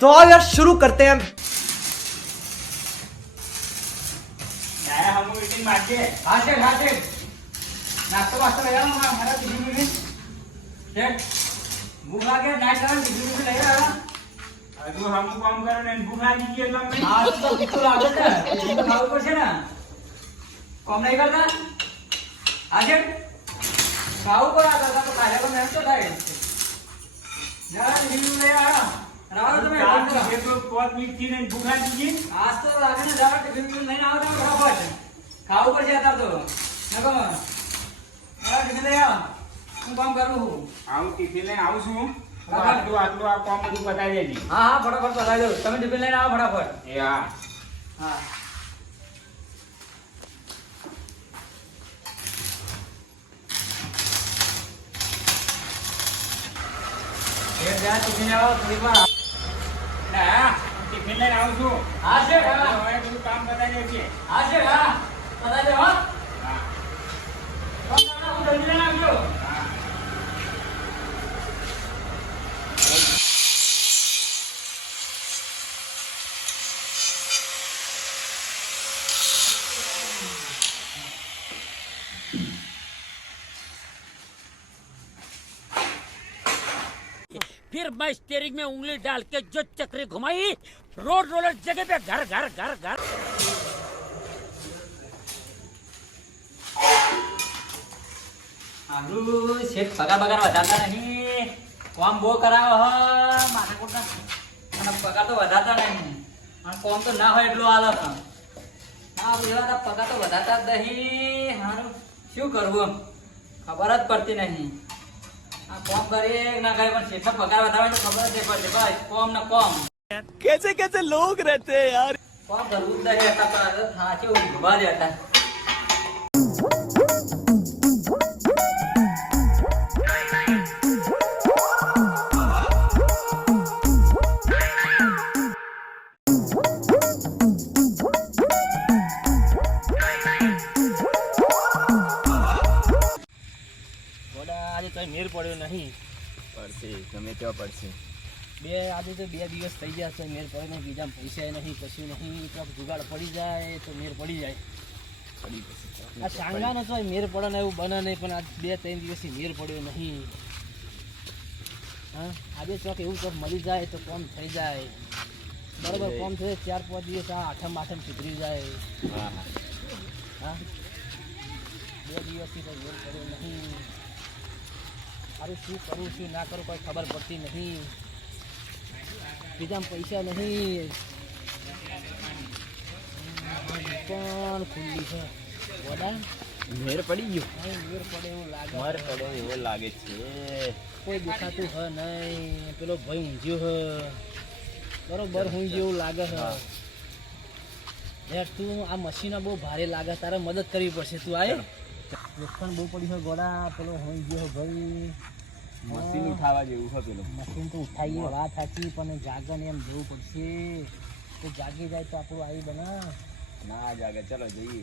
तो आओ यार शुरू करते हैं। हम मीटिंग मारते हैं। हाँ शेठ नाश्ता वास्ता ले जाओ हमारा टिफिन में शेठ भूख लगे नाइट का टिफिन में ले रहा अजू हम काम करो ने भूख लागी के तो मैं आज तो कितो लागत है टिफिन तो खाओ પડશે ને काम नहीं करता हाँ शेठ खाओ पर आता था तो खाया को नहीं तो થાય यार टिफिन ले आया रावण તમે ये तो बहुत मीठ थी ने भूख लागी आज तो लागे ने जरा टिफिन नहीं आओ तो फटाफट खाओ पर जाता तो नको यार टिफिन ले आ હું કામ કરું છું આવું ટિફિન લઈને આવું છું આટલું આ કામ બધું બતાવી દેજી हाँ हाँ फटाफट बता दो તમે टिफिन लेने आओ फटाफट એ હા हाँ ये जा टिफिन आओ थोड़ी बार ના ટિફિન લઈને આવું છું हाँ शेठ हाँ હવે બધું કામ બતાવી દેજે हाँ शेठ हाँ बता दो हाँ હા कौन करना हूँ जल्दी लेना आओ હા फिर मैं स्टीयरिंग में उंगली डाल के जो चक्री घुमाई रोड रोलर जगह पे घर घर घर घर आलू शेठ पगार बगार વધારતા નહીં કામ બહુ કરાવો હ માથા કોટા અને પગાર તો વધારતા નહીં અને કામ તો ના હોય એટલું હાલત ના એવા પગાર તો વધારતા જ નહીં હારું શું કરવું ખબર જ પડતી નહીં આ કામ કરીએ ના કરે પણ શેઠનો પગાર વધારે તો ખબર જ નહીં પડતી બસ કામ ને કામ कैसे कैसे लोग रहते हैं यार। કામ કરવું જ નહીં હતા પણ સાચું ઉભા જ હતા આજે કઈ મેર પડ્યો નહીં પડશે ગમે તેવા પડશે આજે તો 2 દિવસ થઈ ગયા છે મેર પડ્યો નહીં બીજા પૈસા નહીં કશું નહીં તો જુગાડ પડી જાય તો મેર પડી જાય પડી જશે આ સાંગાનો તો મેર પડે ને એવું બને નહીં પણ આજ 2-3 દિવસથી મેર પડ્યો નહીં હા આજે ચોક એવું ચોક મળી જાય તો કોમ થઈ જાય બરાબર કોમ થઈ 4-5 દિવસ આ આઠમ સુધરી જાય હા હા 2 દિવસથી તો મેર પડ્યો નહીં અરે શું કરું શું ના કરું કોઈ ખબર પડતી નહીં બીજામાં પૈસા નહીં પણ ખુલ્લી છે બોલા મેર પડી ગયો મેર પડે એવું લાગે માર પડે એવો લાગે છે કોઈ દેખાતું હ નહીં પેલો ભાઈ ઊંઝ્યો હ બરોબર હું જેવું લાગે છે યાર તું આ મશીનો બહુ ભારે લાગે તારે મદદ કરવી પડશે તું આય લોખંડ બહુ પડી છે ગોળા પેલો હું ગયો ભાઈ મશીન ઉઠાવા જેવું છે પેલો મશીન તો ઉઠાવીએ વાત સાચી પણ જાગન એમ જવું પડશે તો જાગી જાય તો આપણું આવી બને ના જાગે ચલો જઈએ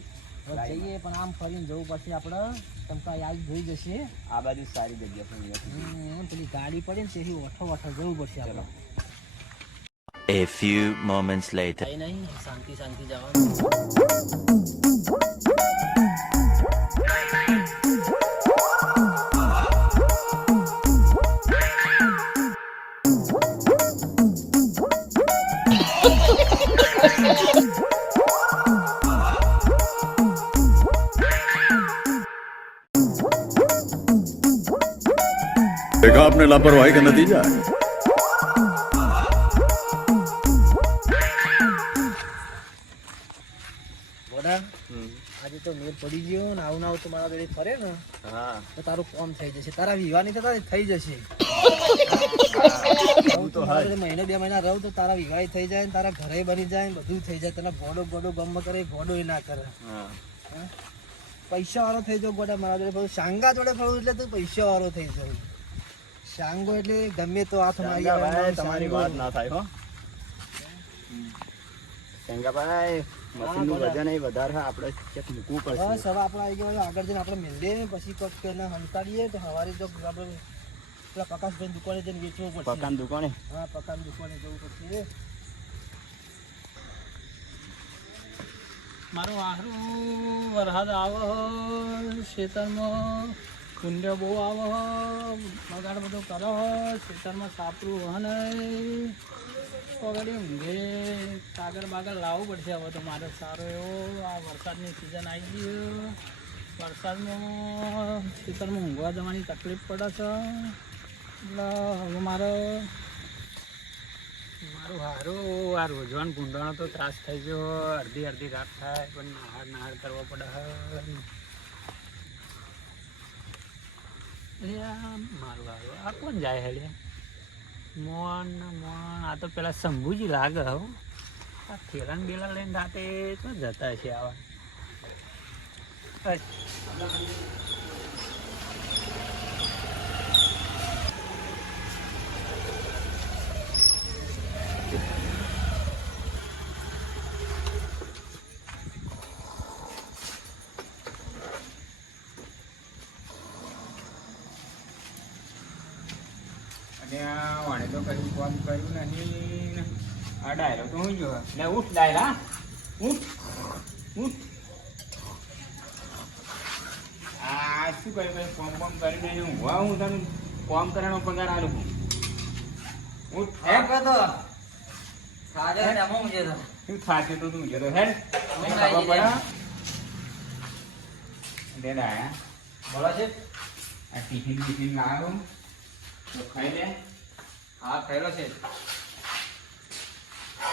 જઈએ પણ આમ ફરીને જવું પડશે આપણે તમકા યાદ જોઈ જશે આ બાજુ સારી જગ્યા છે અહીંયા પેલી ગાડી પડી ને તેથી ઓઠો જવું પડશે આપણે A few moments later. કઈ નહીં શાંતિ જવાનું देखा आपने लापरवाही का नतीजा है। આજે તો મેર પડી ગયો ને આવું ના તો મારા જોડે ફરે ને હા તો તારું કામ થઈ જશે તારા વિવાહ નહીં થતા થઈ જશે તો હાય મહિનો 2 મહિના રહું તો તારા વિવાહ થઈ જાય ને તારા ઘરે બની જાય ને બધું થઈ જાય તને ગોડો ગમ કરે ગોડો ના કરે હા પૈસા વાળો થઈ જાવ ગોડા મારા જોડે બધું શાંગા જોડે ફરવું એટલે તું પૈસા વાળો થઈ જાય શાંગો એટલે ગમે તો હાથ મારી ભાઈ તમારી વાત ના થાય હો સંગાભાઈ મશીન નું વજન એ વધારે આપણે ચેક મૂકવું પડશે બસ હવે આપણે આવી ગયા આગળ જઈને આપણે મિલીએ પછી કોક એને હંતાડીએ તો સવારે જો આપણે પેલા પ્રકાશભાઈ દુકાને જઈને વેચવો પડશે. પકાન દુકાને હા, પકાની દુકાને જવું પડશે. મારું આહરું વરસાદ આવે ખેતરમાં, કુંડે બહુ આવે, બગાડ બધો કરો, ખેતરમાં સાપરું હને પગડી ઊંઘે, કાગળ બાગળ લાવવું પડશે હવે તો મારે સારો એવો. આ વરસાદની સિઝન આવી ગઈ, વરસાદમાં ખેતરમાં ઊંઘવા જવાની તકલીફ પડે છે. એટલે હવે મારું સારું આ રોજવાન ગુંડાનો તો ત્રાસ થઈ ગયો. અડધી અડધી રાત થાય પણ નહાર કરવો પડે. મારું સારું આ કોણ જાય હેડે મોન આ તો પેલા શંભુજી લાગે. હો આ થેલાન બેલા લઈને રાતે તો જતા છે આવા. વણે તો કશું કામ કર્યું નહીં. આ ડાયરો તો હું જો લે ઉઠ ડાયરા ઉઠ ઉઠ. આ શું કર્યું કઈ કોમ કોમ કરીને ઊંઘવા હું તને કોમ કરવાનો પગાર આલું છું. ઉઠ હે કતો સાજે ને અમુક જે તો શું થાશે તો તું જતો હેડ હું ખબર આવી પડે જાય. દે ડાયા બોલો છે. આ ટિફિન બિફિન લાવો તો ખાઈ લે. હા થયેલો છે.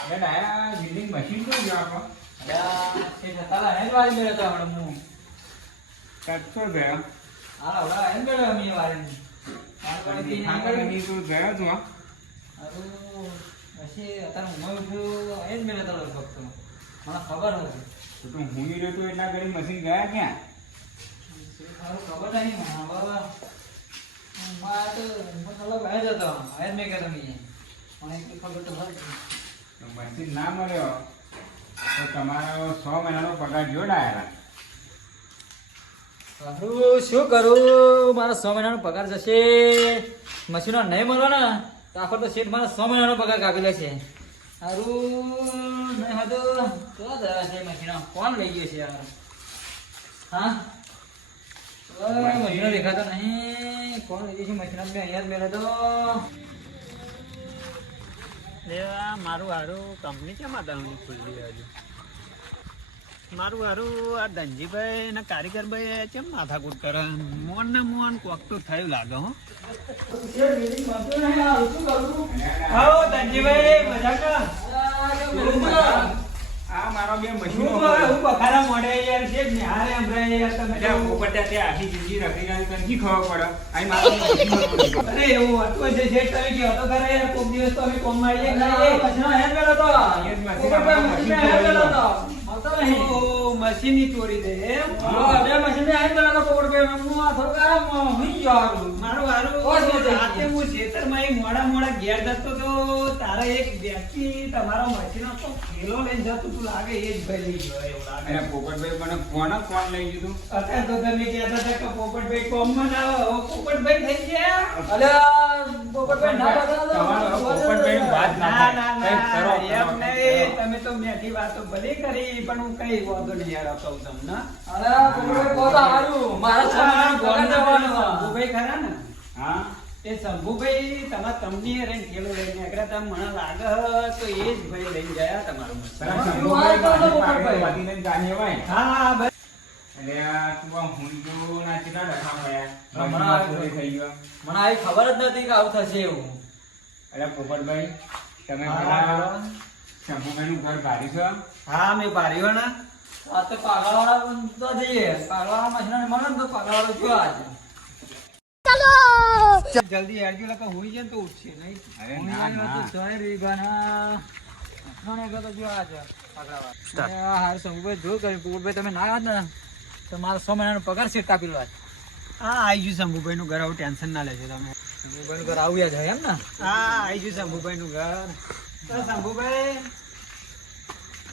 દે ડાયા બિલ્ડિંગ મશીન તો જો આપણો અલ્યા તે તાલા હેડ વાળી મેળે તો હમણાં હું કરતો ગયો હાલો હવે હેડ મેળે અમે વાળી આગળ ની તું ગયો તું હા? અરે પછી અત્યારે હું ઉઠ્યું હેડ મેળે તો ફક્ત મને ખબર હતી. તો તું હુંઈ રહ્યો તું એટલા ઘડી મશીન ગયા ક્યાં? સારું ખબર નહીં મને હવે મારે તો મતલબ હેજ હતો હેજ મેં કહેતો નહીં મને એટલી ખબર તો હતી. તો મશીન ના મળ્યો તો તમારો 100 મહિનાનો પગાર જોડાયેલા. સારું શું કરું મારો 100 મહિનાનો પગાર જશે. મશીનો નહીં મળે ને તો આખો તો શેઠ મારા 100 મહિનાનો પગાર કાપી લે છે. સારું નહીં હતું તો દરા છે મશીનો કોણ લઈ ગયો છે યાર. હા મશીનો દેખાતો નહીં કોણ લઈ ગયો છે મશીનો. મેં અહીંયા જ મેળે તો મારું હારું કંપની કેમ આદાની ખુલ્લી હજુ? મારું હારું આ ધનજીભાઈ અને કારીગરભાઈ કેમ માથાકૂટ કરે? મોન ને મોન કોક તો થયું લાગે. હો ધનજીભાઈ મજાક આ મારો બે મશીનો બખારા મોડે યાર છે નિહારે હમણાં યાર તમે એટલે પોપટિયા તે આખી જિંદગી રખડી ગઈ તને શી ખબર પડે? અહીં મારો મશીનો તોડી. અરે એવું હતું છે શેઠ તમે કહો તો ખરા યાર કોક દિવસ તો અમે કોમ માં આવીએ મશીનો હેડ મેળો તો મશીન ની ચોરી દે એમ મશીન હેડ મેળો તો પોપટભાઈ હું આ થોડું હું ગયો મારું હારું રાતે હું ખેતરમાં એક મોડા ઘેર જતો તો તારા એક વ્યક્તિ તમારો મશીનો તો ખેલો લઈને જતો તું લાગે એ જ ભાઈ લઈ ગયો એવું લાગે. અને પોપટભાઈ મને કોણ લઈ ગયું? અત્યારે તો તમે કહેતા હતા કે પોપટભાઈ કોમમાં ના આવે હવે પોપટભાઈ થઈ ગયા. અલ્યા પોપટભાઈ ના તમારો પોપટભાઈ વાત ના ના થાય. ના કંઈક કરો, ના એમ કરો, નહીં કરો. તમે તો મેઠી વાતો ભલી કરી પણ હું કઈ વાંધો નહીં યાર કહું તમને. અલ્યા પોપટભાઈ કહો તો હારું મારા 6 મહિનાનો પગાર જવાનો છે. શંભુભાઈ ખરા ને હા એ શંભુભાઈ તમારા કંપની રહીને ખેલો લઈને નીકળ્યા હતા મને લાગે તો એ જ ભાઈ લઈને ગયા તમારું મશીન. તારા હા, શંભુભાઈ વાત કરો, પાણી પોપટભાઈ. વાટીને જાણી હોય. હા બસ એટલે આ તું આ હુંડુના કેટલા ડખા પડ્યા? હમણાં મશીનમાં ચોરી થઈ ગયો. મને આવી ખબર જ નથી કે આવું થશે એવું. અરે પોપટભાઈ તમે હા, પેલા બોલો. શંભુભાઈનું ઘર ભારી છો? હા મેં ભાર્યો ને આ તો પાગળવાળા તો જઈએ પાગળવાળા મશીનો મળે ને તો પાગળવાળો જો આજે જલ્દી હેડજો લખા હોઈ જાય ને તો ઉઠશે નહીં. અરે ના ના જય રીબાના મને કહો તો જો આજે પાગળવાળા હાર શંભુભાઈ જો કર્યું પોપટભાઈ તમે ના આવ્યા ને તો મારો 100 મહિનાનો પગાર સીટ કાપી લો આજ. હા આવી ગયું શંભુભાઈ નું ઘર આવું ટેન્શન ના લેજો તમે. શંભુભાઈનું ઘર આવ્યા જાય એમ ને હા આવી ગયું શંભુભાઈ નું ઘર. તો શંભુભાઈ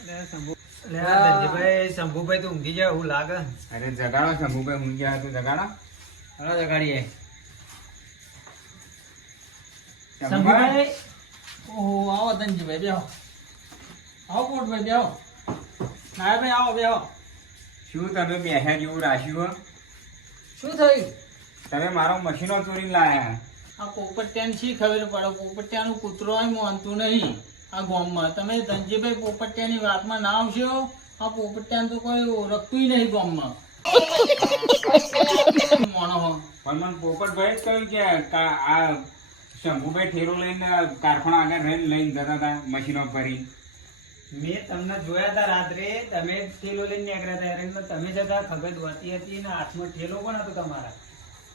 ધનજીભાઈ શંભુભાઈ તો ઊંઘી જાય એવું લાગે. અરે જગાડો શંભુભાઈ ઊંઘ્યા હતું જગાડો. હલો જગાડીએ શંભુભાઈ, ઓહો, આવો ધનજીભાઈ, બેહો. આવો પોટભાઈ, બેહો. નાયકભાઈ, આવો, બેહો. શું તમે બેહ્યા જેવું રાખ્યું હો? શું થયું? તમે મારો મશીનો ચોરીને લાયા. આ પોપટિયાને શી ખબર પડે? પોપટિયાનું કૂતરો અહીં માનતું નહીં આ ગામમાં. તમે ધનજીભાઈ પોપટિયાની વાતમાં ના આવશો. આ પોપટિયાને તો કોઈ ઓળખતું નહીં ગામમાં. મોણો હો. પણ મને પોપટભાઈ જ કહ્યું કે આ શંભુભાઈ ઠેરો લઈને કારખાના આગળ લઈને જતા હતા મશીનો ભરી. મેં તમને જોયા હતા રાત્રે, તમે ઠેલો લઈને નીકળ્યા હતા એરંડમાં. તમે જતા ખબર હોતી હતી ને હાથમાં ઠેલો પણ હતો તમારા.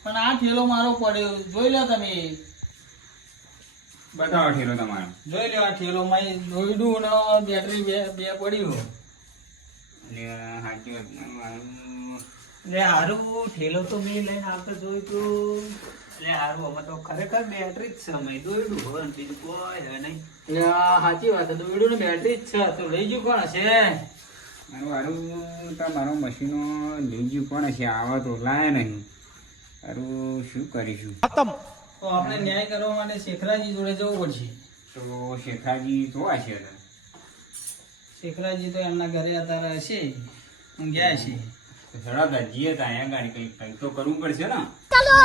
પણ આ ઠેલો મારો પડ્યો, જોઈ લો તમે. બતાવો ઠેરો તમારો. જોઈ લો આ ઠેલો માં દોયડું ને બેટરી બે પડ્યું. એટલે સાચી વાત ને મારું. એટલે હારું ઠેલો તો મેં લઈને આવતો જોયું તું. એટલે હારું અમે તો ખરેખર બેટરી જ સમય દોયડું હોય ને બીજું કોઈ હોય નહીં. સાચી વાત છે, દોયડું ને બેટરી જ છે. તો લઈ ગયું કોણ હશે? મારું મારો મશીનો લઈ ગયું કોણ હશે? આવા તો લાયા નહીં. સારું શું કરીશું? તો આપણે ન્યાય કરવા માટે શેખરાજી જોડે જવું પડશે. તો શેખાજી જોવા છે. શેખરાજી તો એમના ઘરે અત્યારે હશે, ગયા છે. સડા દજીએ તો અહીંયા ગાડી કંઈક તો કરવું પડશે ને. ચાલો.